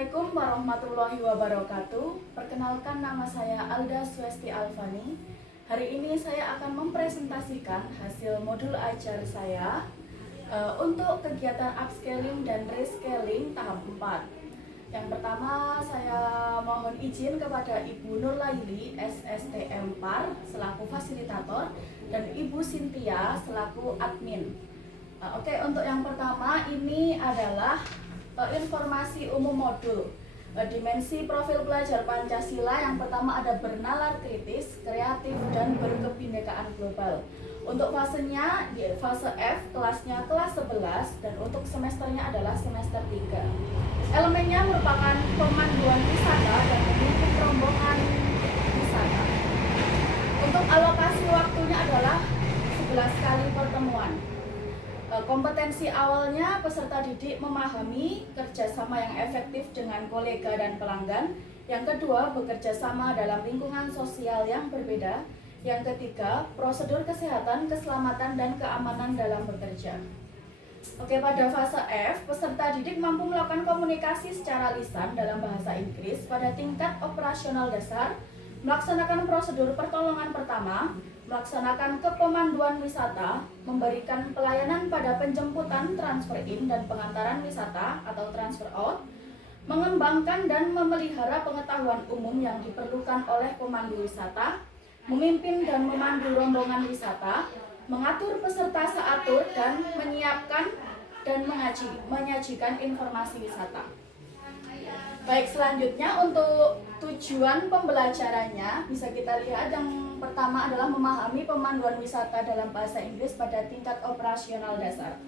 Assalamualaikum warahmatullahi wabarakatuh. Perkenalkan, nama saya Alda Swesti Alfani. Hari ini saya akan mempresentasikan hasil modul ajar saya untuk kegiatan upscaling dan rescaling tahap 4. Yang pertama, saya mohon izin kepada Ibu Nurlaili SSTM PAR selaku fasilitator dan Ibu Cynthia selaku admin. Oke, untuk yang pertama ini adalah informasi umum modul. Dimensi profil pelajar Pancasila yang pertama ada bernalar kritis, kreatif, dan berkebinekaan global. Untuk fasenya di fase F, kelasnya kelas 11 dan untuk semesternya adalah semester 3. Elemennya merupakan pemanduan wisata dan memimpin rombongan wisata. Untuk alokasi waktunya adalah 11 kali pertemuan. Kompetensi awalnya peserta didik memahami kerjasama yang efektif dengan kolega dan pelanggan. Yang kedua, bekerja sama dalam lingkungan sosial yang berbeda. Yang ketiga, prosedur kesehatan, keselamatan, dan keamanan dalam bekerja. Oke, pada fase F, peserta didik mampu melakukan komunikasi secara lisan dalam bahasa Inggris pada tingkat operasional dasar, melaksanakan prosedur pertolongan pertama, melaksanakan kepemanduan wisata, memberikan pelayanan pada penjemputan, transfer in, dan pengantaran wisata atau transfer out, mengembangkan dan memelihara pengetahuan umum yang diperlukan oleh pemandu wisata, memimpin dan memandu rombongan wisata, mengatur peserta seatur, dan menyiapkan dan menyajikan informasi wisata. Baik, selanjutnya untuk tujuan pembelajarannya bisa kita lihat yang pertama adalah memahami pemanduan wisata dalam bahasa Inggris pada tingkat operasional dasar.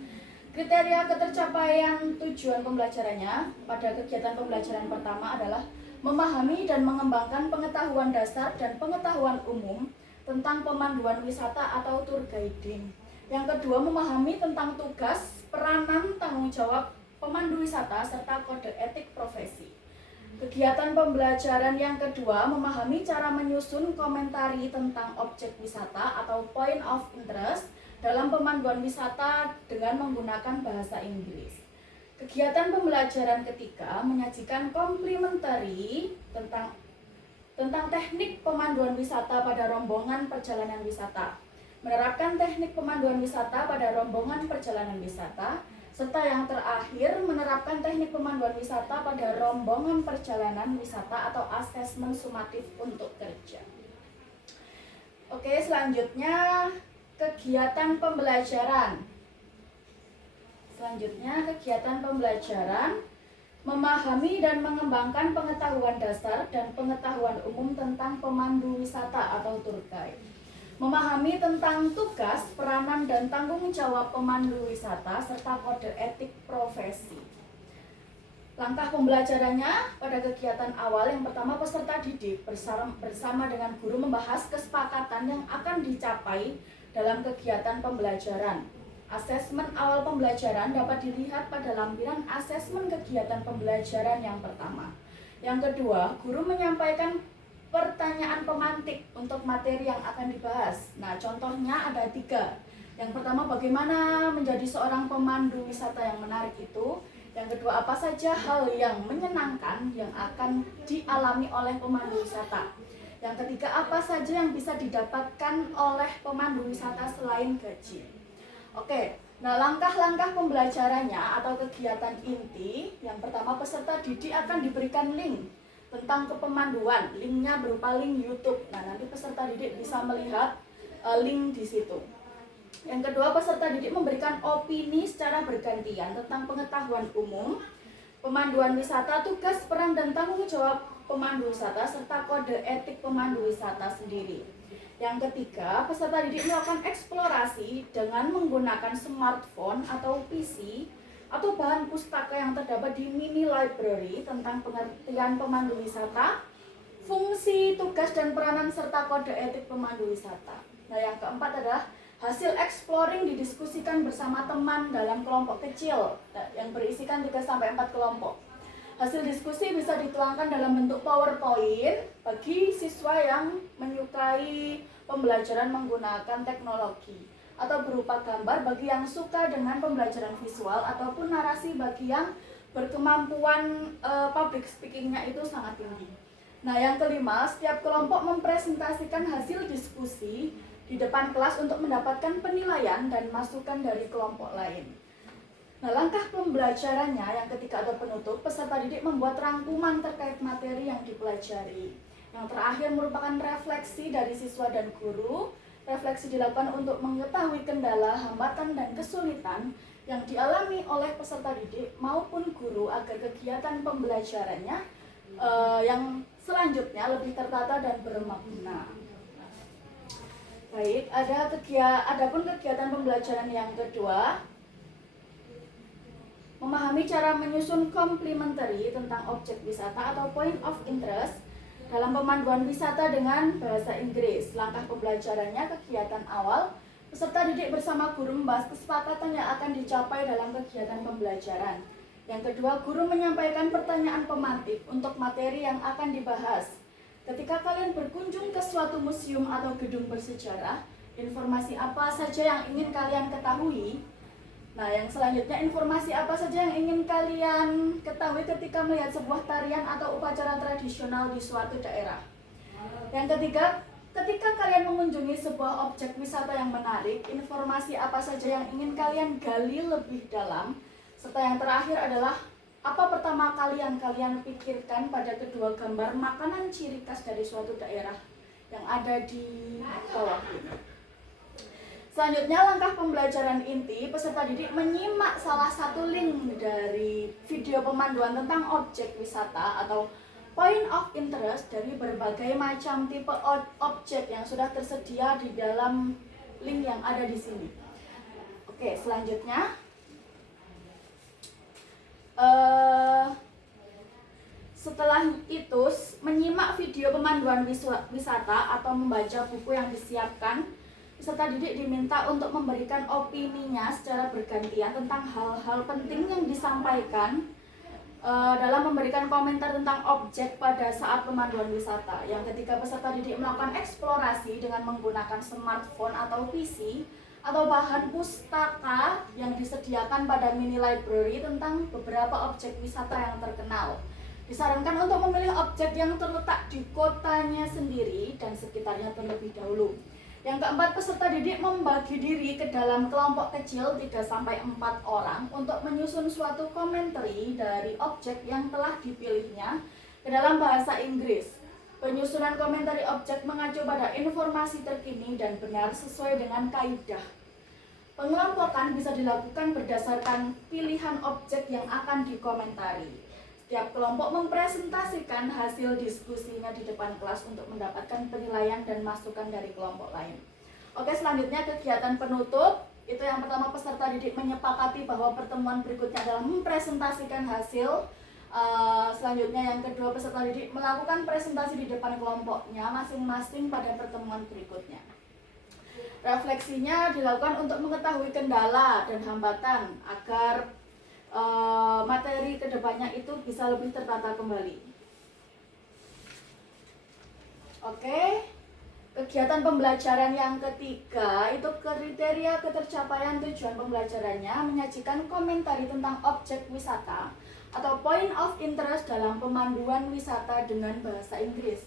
Kriteria ketercapaian tujuan pembelajarannya pada kegiatan pembelajaran pertama adalah memahami dan mengembangkan pengetahuan dasar dan pengetahuan umum tentang pemanduan wisata atau tour guiding. Yang kedua, memahami tentang tugas, peranan, tanggung jawab pemandu wisata serta kode etik profesi. Kegiatan pembelajaran yang kedua, memahami cara menyusun komentari tentang objek wisata atau point of interest dalam pemanduan wisata dengan menggunakan bahasa Inggris. Kegiatan pembelajaran ketiga, menyajikan komplementari tentang teknik pemanduan wisata pada rombongan perjalanan wisata. Menerapkan teknik pemanduan wisata pada rombongan perjalanan wisata. Serta yang terakhir, menerapkan teknik pemanduan wisata pada rombongan perjalanan wisata atau asesmen sumatif untuk kerja. Oke, selanjutnya kegiatan pembelajaran. Memahami dan mengembangkan pengetahuan dasar dan pengetahuan umum tentang pemandu wisata atau tour guide. Memahami tentang tugas, peranan, dan tanggung jawab pemandu wisata serta kode etik profesi. Langkah pembelajarannya pada kegiatan awal yang pertama, peserta didik bersama dengan guru membahas kesepakatan yang akan dicapai dalam kegiatan pembelajaran. Asesmen awal pembelajaran dapat dilihat pada lampiran asesmen kegiatan pembelajaran yang pertama. Yang kedua, guru menyampaikan pertanyaan pemantik untuk materi yang akan dibahas. Nah, contohnya ada 3. Yang pertama, bagaimana menjadi seorang pemandu wisata yang menarik itu. Yang kedua, apa saja hal yang menyenangkan yang akan dialami oleh pemandu wisata. Yang ketiga, apa saja yang bisa didapatkan oleh pemandu wisata selain gaji. Oke, nah langkah-langkah pembelajarannya atau kegiatan inti. Yang pertama, peserta didik akan diberikan link tentang kepemanduan, linknya berupa link YouTube. Nah, nanti peserta didik bisa melihat link di situ. Yang kedua, peserta didik memberikan opini secara bergantian tentang pengetahuan umum, pemanduan wisata, tugas, peran, dan tanggung jawab pemandu wisata, serta kode etik pemandu wisata sendiri. Yang ketiga, peserta didik melakukan eksplorasi dengan menggunakan smartphone atau PC atau bahan pustaka yang terdapat di mini library tentang pengertian pemandu wisata, fungsi, tugas, dan peranan serta kode etik pemandu wisata. Nah, yang keempat adalah hasil exploring didiskusikan bersama teman dalam kelompok kecil yang berisikan 3-4 kelompok. Hasil diskusi bisa dituangkan dalam bentuk PowerPoint bagi siswa yang menyukai pembelajaran menggunakan teknologi, atau berupa gambar bagi yang suka dengan pembelajaran visual, ataupun narasi bagi yang berkemampuan public speakingnya itu sangat tinggi. Nah, yang kelima, setiap kelompok mempresentasikan hasil diskusi di depan kelas untuk mendapatkan penilaian dan masukan dari kelompok lain. Nah, langkah pembelajarannya yang ketiga atau penutup, peserta didik membuat rangkuman terkait materi yang dipelajari. Yang terakhir merupakan refleksi dari siswa dan guru. Refleksi dilakukan untuk mengetahui kendala, hambatan, dan kesulitan yang dialami oleh peserta didik maupun guru agar kegiatan pembelajarannya yang selanjutnya lebih tertata dan bermakna. Baik, adapun kegiatan pembelajaran yang kedua, memahami cara menyusun complementary tentang objek wisata atau point of interest dalam pemanduan wisata dengan bahasa Inggris. Langkah pembelajarannya, kegiatan awal, peserta didik bersama guru membahas kesepakatan yang akan dicapai dalam kegiatan pembelajaran. Yang kedua, guru menyampaikan pertanyaan pemantik untuk materi yang akan dibahas. Ketika kalian berkunjung ke suatu museum atau gedung bersejarah, informasi apa saja yang ingin kalian ketahui? Nah, yang selanjutnya, informasi apa saja yang ingin kalian ketahui ketika melihat sebuah tarian atau upacara tradisional di suatu daerah? Yang ketiga, ketika kalian mengunjungi sebuah objek wisata yang menarik, informasi apa saja yang ingin kalian gali lebih dalam? Serta yang terakhir adalah, apa pertama kali yang kalian pikirkan pada kedua gambar makanan ciri khas dari suatu daerah yang ada di bawah ini? Selanjutnya, langkah pembelajaran inti, peserta didik menyimak salah satu link dari video pemanduan tentang objek wisata atau point of interest dari berbagai macam tipe objek yang sudah tersedia di dalam link yang ada di sini. Oke, selanjutnya, setelah itu menyimak video pemanduan wisata atau membaca buku yang disiapkan, peserta didik diminta untuk memberikan opininya secara bergantian tentang hal-hal penting yang disampaikan dalam memberikan komentar tentang objek pada saat pemanduan wisata. Yang ketiga, peserta didik melakukan eksplorasi dengan menggunakan smartphone atau PC atau bahan pustaka yang disediakan pada mini library tentang beberapa objek wisata yang terkenal. Disarankan untuk memilih objek yang terletak di kotanya sendiri dan sekitarnya terlebih dahulu. Yang keempat, peserta didik membagi diri ke dalam kelompok kecil 3-4 orang untuk menyusun suatu komentari dari objek yang telah dipilihnya ke dalam bahasa Inggris. Penyusunan komentari objek mengacu pada informasi terkini dan benar sesuai dengan kaidah. Pengelompokan bisa dilakukan berdasarkan pilihan objek yang akan dikomentari. Setiap kelompok mempresentasikan hasil diskusinya di depan kelas untuk mendapatkan penilaian dan masukan dari kelompok lain. Oke, selanjutnya kegiatan penutup. Itu yang pertama, peserta didik menyepakati bahwa pertemuan berikutnya adalah mempresentasikan hasil. Selanjutnya yang kedua, peserta didik melakukan presentasi di depan kelompoknya masing-masing pada pertemuan berikutnya. Refleksinya dilakukan untuk mengetahui kendala dan hambatan agar materi kedepannya itu bisa lebih tertata kembali. Oke, kegiatan pembelajaran yang ketiga itu kriteria ketercapaian tujuan pembelajarannya menyajikan komentari tentang objek wisata atau point of interest dalam pemanduan wisata dengan bahasa Inggris.